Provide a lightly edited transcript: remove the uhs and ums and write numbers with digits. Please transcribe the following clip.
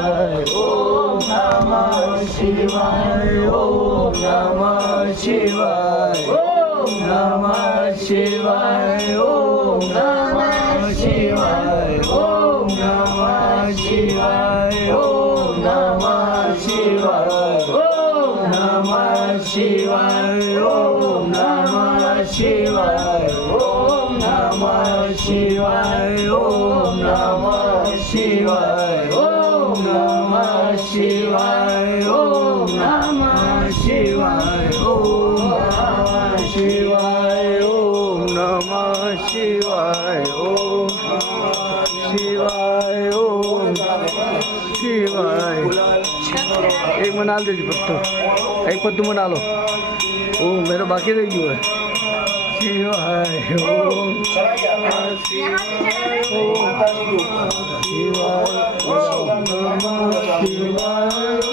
शिवाय ओम नमः शिवाय ओम नमः शिवाय ओम नमः शिवाय ओम नमः शिवाय ओम नमः शिवाय ओम नमः शिवाय ओम नमः शिवाय ओम नमः शिवाय ओम नमः शिवाय ओम नमः शिवाय ओम नमः शिवाय ओम नमः शिवाय ओम नमः शिवाय ओम नमः शिवाय ओम शिवाय ओम शिवाय एक मनाल दीजिए फक्त एक पत्तू मना लो ओ मेरा बाकी रह गया है शिवाय ओम शिवाय ओम नमः शिवाय